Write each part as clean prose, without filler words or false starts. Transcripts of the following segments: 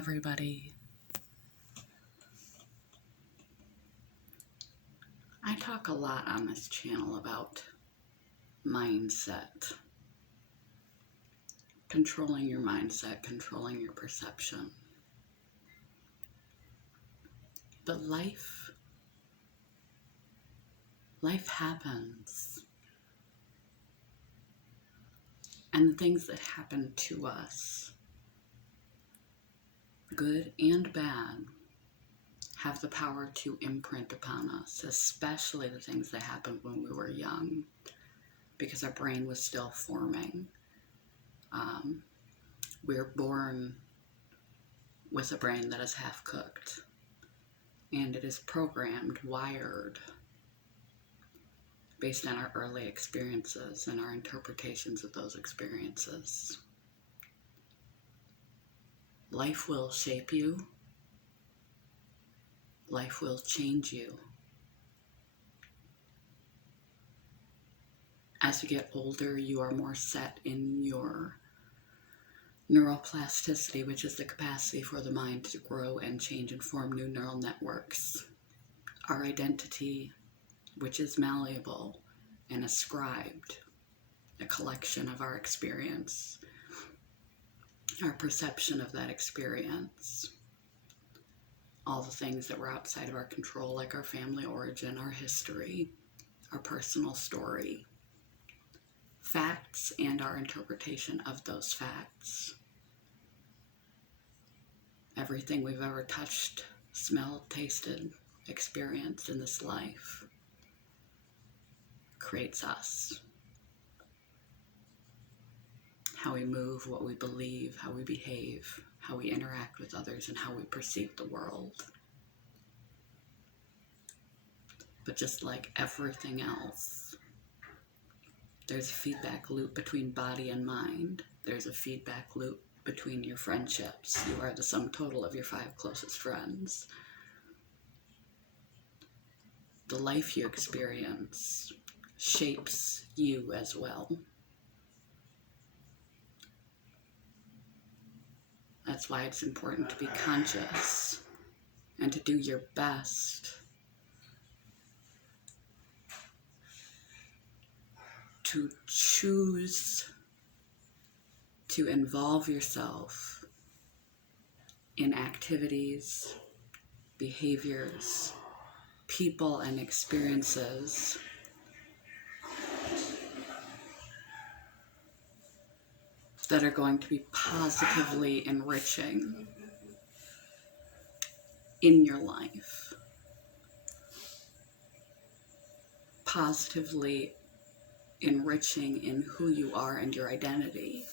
everybody. I talk a lot on this channel about mindset, controlling your mindset, controlling your perception. But life happens. And the things that happen to us, good and bad, have the power to imprint upon us, especially the things that happened when we were young, because our brain was still forming. We're born with a brain that is half cooked, and it is programmed, wired, based on our early experiences and our interpretations of those experiences. Life will shape you. Life will change you. As you get older, you are more set in your neuroplasticity, which is the capacity for the mind to grow and change and form new neural networks. Our identity, which is malleable and ascribed, a collection of our experience, our perception of that experience, all the things that were outside of our control, like our family origin, our history, our personal story, facts, and our interpretation of those facts. Everything we've ever touched, smelled, tasted, experienced in this life creates us. How we move, what we believe, how we behave, how we interact with others, and how we perceive the world. But just like everything else, there's a feedback loop between body and mind. There's a feedback loop between your friendships. You are the sum total of your 5 closest friends. The life you experience shapes you as well. That's why it's important to be conscious and to do your best to choose to involve yourself in activities, behaviors, people, and experiences that are going to be positively enriching in your life, positively enriching in who you are and your identity.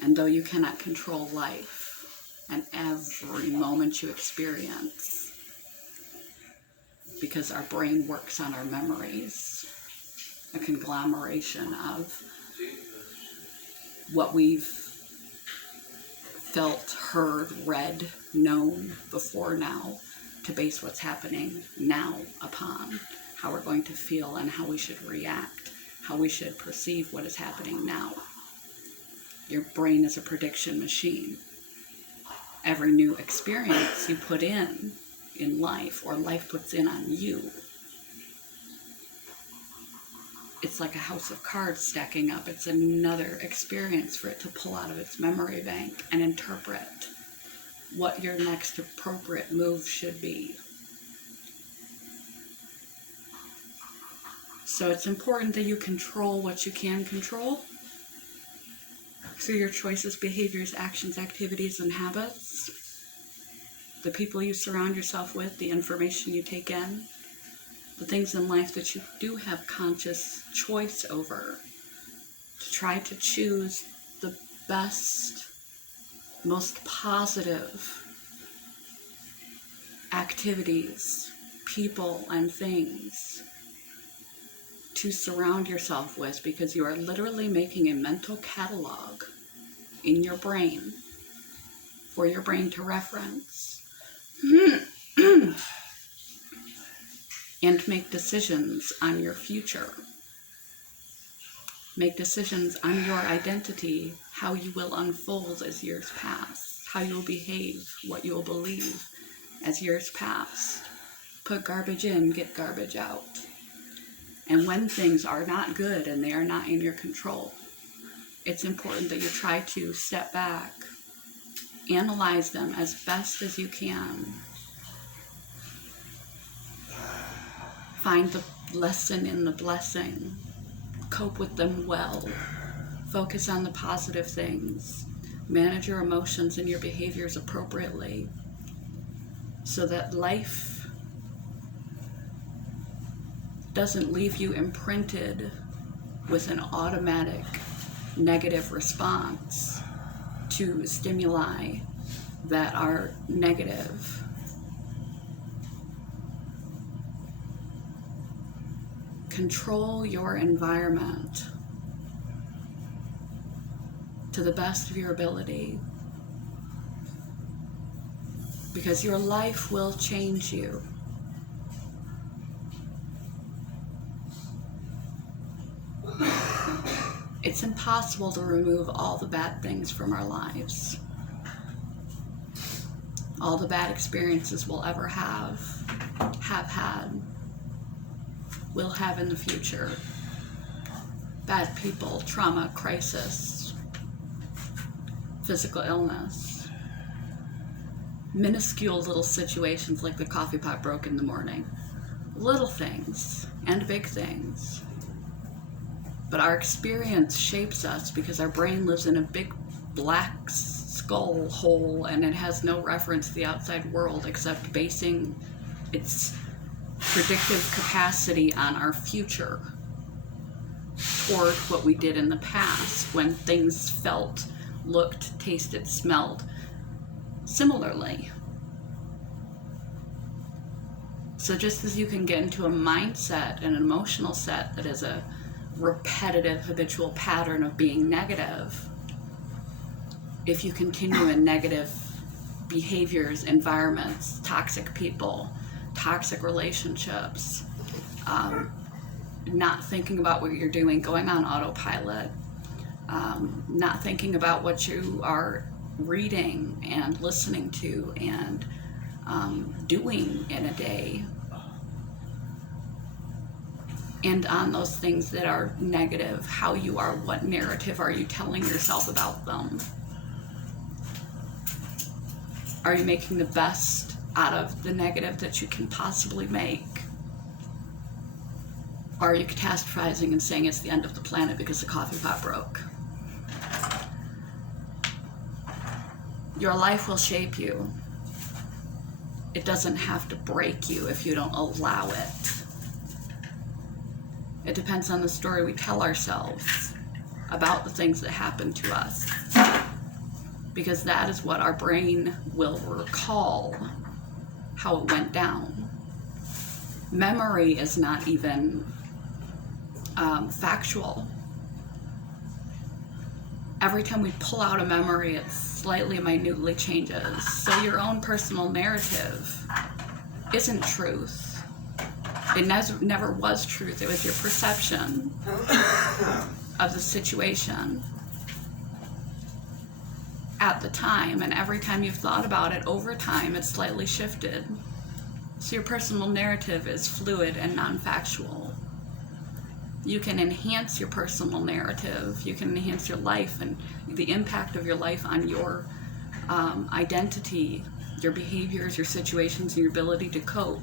And though you cannot control life and every moment you experience, because our brain works on our memories, a conglomeration of what we've felt, heard, read, known before now, to base what's happening now upon how we're going to feel and how we should react, how we should perceive what is happening now. Your brain is a prediction machine. Every new experience you put in life, or life puts in on you, it's like a house of cards stacking up. It's another experience for it to pull out of its memory bank and interpret what your next appropriate move should be. So it's important that you control what you can control through your choices, behaviors, actions, activities, and habits, the people you surround yourself with, the information you take in, the things in life that you do have conscious choice over, to try to choose the best, most positive activities, people, and things to surround yourself with, because you are literally making a mental catalog in your brain for your brain to reference and make decisions on your future. Make decisions on your identity, how you will unfold as years pass, how you will behave, what you will believe as years pass. Put garbage in, get garbage out. And when things are not good and they are not in your control, it's important that you try to step back, analyze them as best as you can, find the lesson in the blessing, cope with them well, focus on the positive things, manage your emotions and your behaviors appropriately so that life doesn't leave you imprinted with an automatic negative response to stimuli that are negative. Control your environment to the best of your ability, because your life will change you. It's impossible to remove all the bad things from our lives. All the bad experiences we'll ever have had, will have in the future. Bad people, trauma, crisis, physical illness, minuscule little situations like the coffee pot broke in the morning. Little things and big things. But our experience shapes us because our brain lives in a big black skull hole and it has no reference to the outside world except basing its predictive capacity on our future toward what we did in the past when things felt, looked, tasted, smelled similarly. So just as you can get into a mindset and an emotional set that is a repetitive habitual pattern of being negative, if you continue in negative behaviors, environments, toxic people, toxic relationships, not thinking about what you're doing, going on autopilot, not thinking about what you are reading and listening to and doing in a day, and on those things that are negative, how you are, what narrative are you telling yourself about them? Are you making the best out of the negative that you can possibly make? Or are you catastrophizing and saying it's the end of the planet because the coffee pot broke? Your life will shape you. It doesn't have to break you if you don't allow it. It depends on the story we tell ourselves about the things that happen to us, because that is what our brain will recall, how it went down. Memory is not even factual. Every time we pull out a memory, it slightly, minutely changes. So your own personal narrative isn't truth. It never was truth. It was your perception of the situation at the time. And every time you've thought about it over time, it's slightly shifted. So your personal narrative is fluid and non-factual. You can enhance your personal narrative. You can enhance your life and the impact of your life on your identity, your behaviors, your situations, and your ability to cope.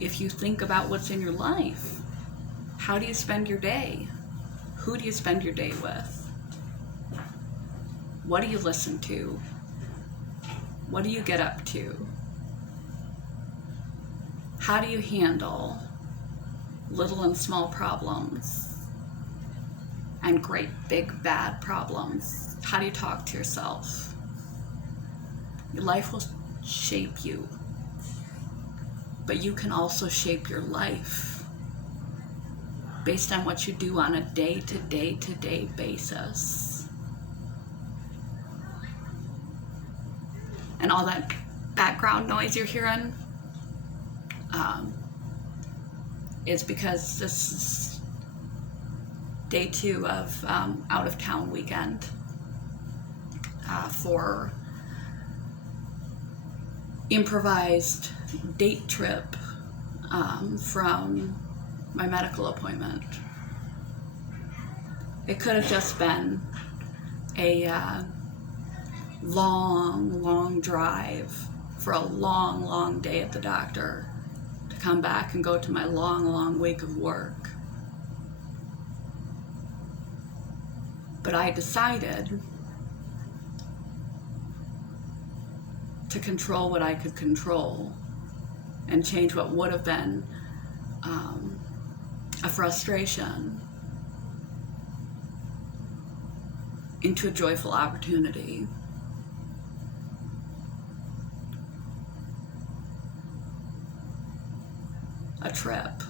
If you think about what's in your life, how do you spend your day? Who do you spend your day with? What do you listen to? What do you get up to? How do you handle little and small problems and great big bad problems? How do you talk to yourself? Your life will shape you. But you can also shape your life based on what you do on a day-to-day basis. And all that background noise you're hearing is because this is day 2 of out-of-town weekend for improvised date trip from my medical appointment. It could have just been a long drive for a long day at the doctor to come back and go to my long week of work. But I decided to control what I could control and change what would have been a frustration into a joyful opportunity. A trip.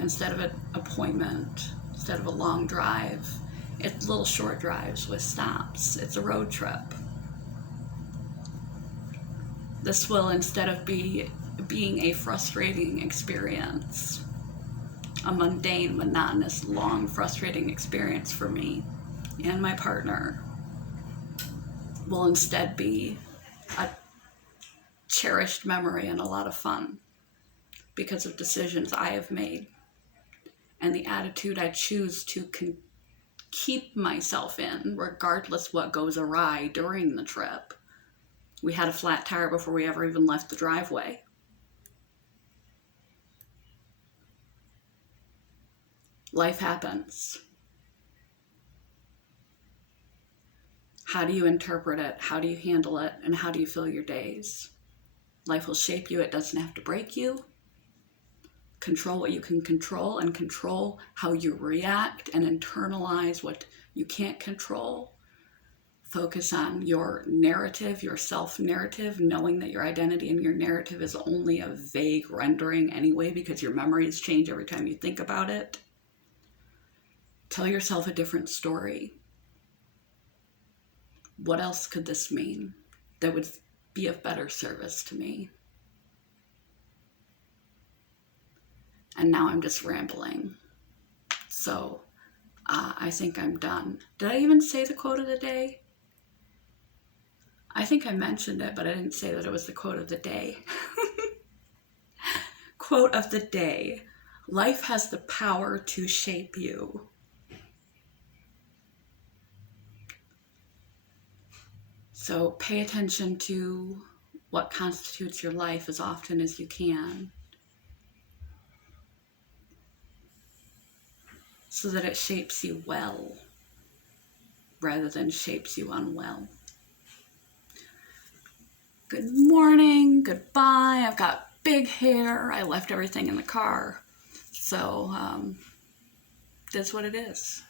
Instead of an appointment, instead of a long drive, it's little short drives with stops. It's a road trip. This will, instead of being a frustrating experience, a mundane, monotonous, long, frustrating experience for me and my partner, will instead be a cherished memory and a lot of fun because of decisions I have made and the attitude I choose to keep myself in, regardless what goes awry during the trip. We had a flat tire before we ever even left the driveway. Life happens. How do you interpret it? How do you handle it? And how do you fill your days? Life will shape you. It doesn't have to break you. Control what you can control and control how you react and internalize what you can't control. Focus on your narrative, your self-narrative, knowing that your identity and your narrative is only a vague rendering anyway because your memories change every time you think about it. Tell yourself a different story. What else could this mean that would be of better service to me? And now I'm just rambling. So I think I'm done. Did I even say the quote of the day? I think I mentioned it, but I didn't say that it was the quote of the day. Quote of the day. Life has the power to shape you. So pay attention to what constitutes your life as often as you can, so that it shapes you well rather than shapes you unwell. Good morning, goodbye. I've got big hair. I left everything in the car. So that's what it is.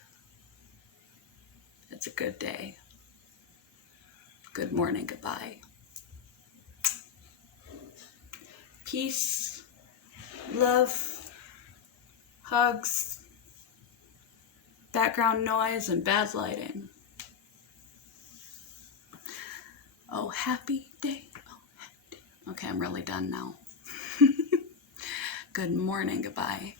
It's a good day. Good morning, goodbye. Peace, love, hugs, background noise, and bad lighting. Oh, happy day. Oh, happy day. Okay, I'm really done now. Good morning, goodbye.